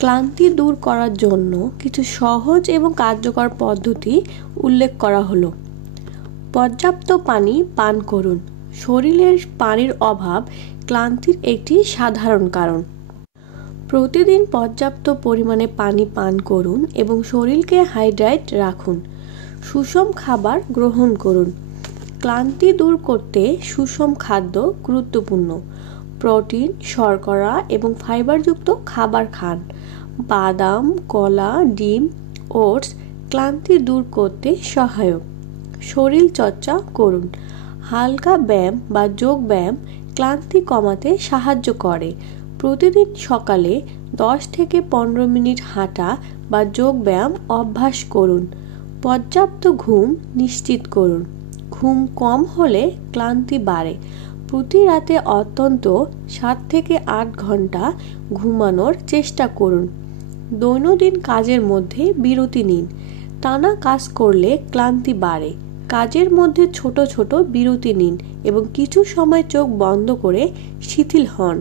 ক্লান্তি দূর করার জন্য কিছু সহজ এবং কার্যকর পদ্ধতি উল্লেখ করা হলো। পর্যাপ্ত পানি পান করুন। শরীরের পানির অভাব ক্লান্তির একটি সাধারণ কারণ। প্রতিদিন পর্যাপ্ত পরিমাণে পানি পান করুন এবং শরীরকে হাইড্রেট রাখুন। সুষম খাবার গ্রহণ করুন। ক্লান্তি দূর করতে সুষম খাদ্য গুরুত্বপূর্ণ। প্রোটিন, শর্করা এবং ফাইবারযুক্ত খাবার খান। বাদাম, কলা, ডিম, ওটস ক্লান্তি দূর করতে সহায়ক। শরীর চর্চা করুন। হালকা ব্যায়াম বা যোগ ব্যায়াম ক্লান্তি কমাতে সাহায্য করে। প্রতিদিন সকালে 10 থেকে 15 মিনিট হাঁটা বা যোগ ব্যায়াম অভ্যাস করুন। পর্যাপ্ত ঘুম নিশ্চিত করুন। ঘুম কম হলে ক্লান্তি বাড়ে। প্রতি রাতে অন্তত 7 থেকে 8 ঘন্টা ঘুমানোর চেষ্টা করুন। দৈনন্দিন কাজের মধ্যে বিরতি নিন। টানা কাজ করলে ক্লান্তি বাড়ে। কাজের মধ্যে ছোট ছোট বিরতি নিন এবং কিছু সময় চোখ বন্ধ করে শিথিল হন।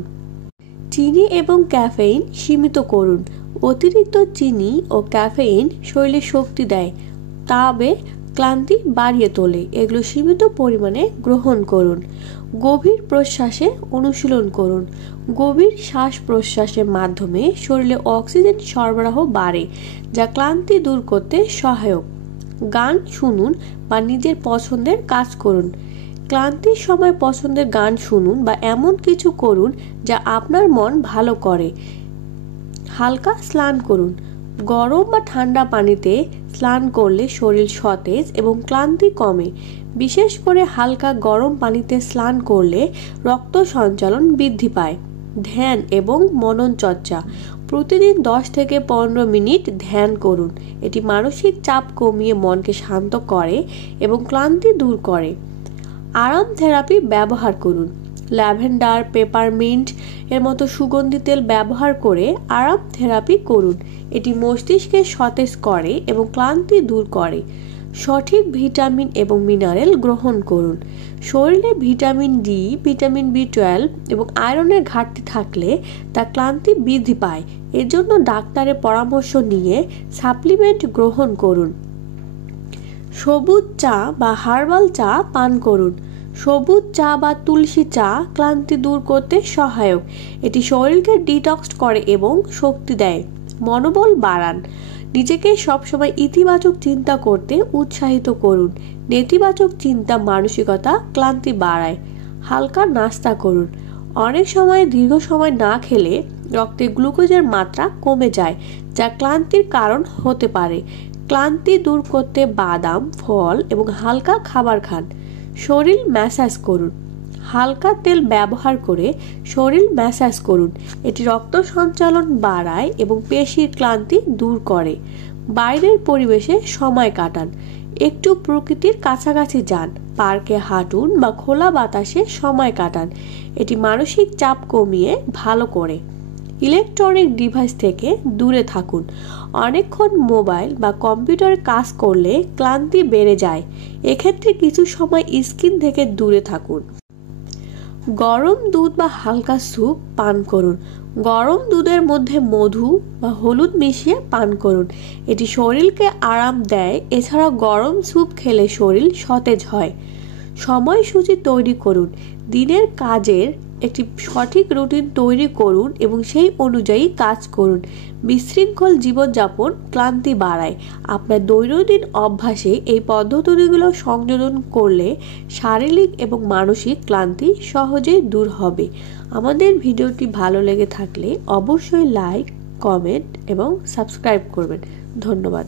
চিনি এবং ক্যাফেইন সীমিত করুন। অতিরিক্ত চিনি ও ক্যাফেইন শরীরে শক্তি দেয়, তবে ক্লান্তি বাড়িয়ে তোলে। এগুলো সীমিত পরিমাণে গ্রহণ করুন। গভীর প্রশ্বাসে অনুশীলন করুন। গভীর শ্বাস প্রশ্বাসের মাধ্যমে শরীরে অক্সিজেন সরবরাহ বাড়ে, যা ক্লান্তি দূর করতে সহায়ক। গান শুনুন বা নিজের পছন্দের কাজ করুন। ক্লান্তির সময় পছন্দের গান শুনুন বা এমন কিছু করুন যা আপনার মন ভালো করে। হালকা স্নান করুন। গরম বা ঠান্ডা পানিতে স্নান করলে শরীর সতেজ এবং ক্লান্তি কমে। বিশেষ করে হালকা গরম পানিতে স্নান করলে রক্ত সঞ্চালন বৃদ্ধি পায়। ধ্যান এবং মনন চর্চা। প্রতিদিন 10 থেকে 15 মিনিট ধ্যান করুন। এটি মানসিক চাপ কমিয়ে মনকে শান্ত করে এবং ক্লান্তি দূর করে। আরাম থেরাপি ব্যবহার করুন। ল্যাভেন্ডার, পেপারমিন্ট এর মতো সুগন্ধি তেল ব্যবহার করে আরাম থেরাপি করুন। এটি মস্তিষ্কে সতেজ করে এবং ক্লান্তি দূর করে। সঠিক ভিটামিন এবং মিনারেল গ্রহণ করুন। শরীরে ভিটামিন ডি, ভিটামিন বি12 এবং আয়রনের ঘাটতি থাকলে তা ক্লান্তি বৃদ্ধি পায়। এজন্য ডাক্তারের পরামর্শ নিয়ে সাপ্লিমেন্ট গ্রহণ করুন। সবুজ চা বা হার্বাল চা পান করুন। সবুজ চা বা তুলসী চা ক্লান্তি দূর করতে সহায়ক। এটি শরীরকে ডিটক্স করে এবং শক্তি দেয়। মনোবল বাড়ান। নিজেকে সবসময় ইতিবাচক চিন্তা করতে উৎসাহিত করুন। নেতিবাচক চিন্তা মানসিকতা ক্লান্তি বাড়ায়। হালকা নাস্তা করুন। অনেক সময় দীর্ঘ সময় না খেলে রক্তে গ্লুকোজের মাত্রা কমে যায়, যা ক্লান্তির কারণ হতে পারে। ক্লান্তি দূর করতে বাদাম, ফল এবং হালকা খাবার খান। শরীর ম্যাসাজ করুন। হালকা তেল ব্যবহার করে শরীর ম্যাসাজ করুন। এটি রক্ত সঞ্চালন বাড়ায় এবং পেশির ক্লান্তি দূর করে। বাইরের পরিবেশে সময় কাটান। একটু প্রকৃতির কাছাকাছি যান। পার্কে হাঁটুন বা খোলা বাতাসে সময় কাটান। এটি মানসিক চাপ কমিয়ে ভালো করে। ইলেকট্রনিক ডিভাইস থেকে দূরে থাকুন। অনেকক্ষণ মোবাইল বা কম্পিউটারে কাজ করলে ক্লান্তি বেড়ে যায়। এক্ষেত্রে কিছু সময় স্ক্রিন থেকে দূরে থাকুন। গরম দুধ বা হালকা স্যুপ পান করুন। গরম দুধের মধ্যে মধু বা হলুদ মিশিয়ে পান করুন। এটি শরীরকে আরাম দেয়। এছাড়া গরম স্যুপ খেলে শরীর সতেজ হয়। সময়সূচি তৈরি করুন। দিনের কাজের একটি সঠিক রুটিন তৈরি করুন এবং সেই অনুযায়ী কাজ করুন। বিশৃঙ্খল জীবনযাপন ক্লান্তি বাড়ায়। আপনার দৈনন্দিন অভ্যাসে এই পদ্ধতিগুলো সংযোজন করলে শারীরিক এবং মানসিক ক্লান্তি সহজেই দূর হবে। আমাদের ভিডিওটি ভালো লেগে থাকলে অবশ্যই লাইক, কমেন্ট এবং সাবস্ক্রাইব করবেন। ধন্যবাদ।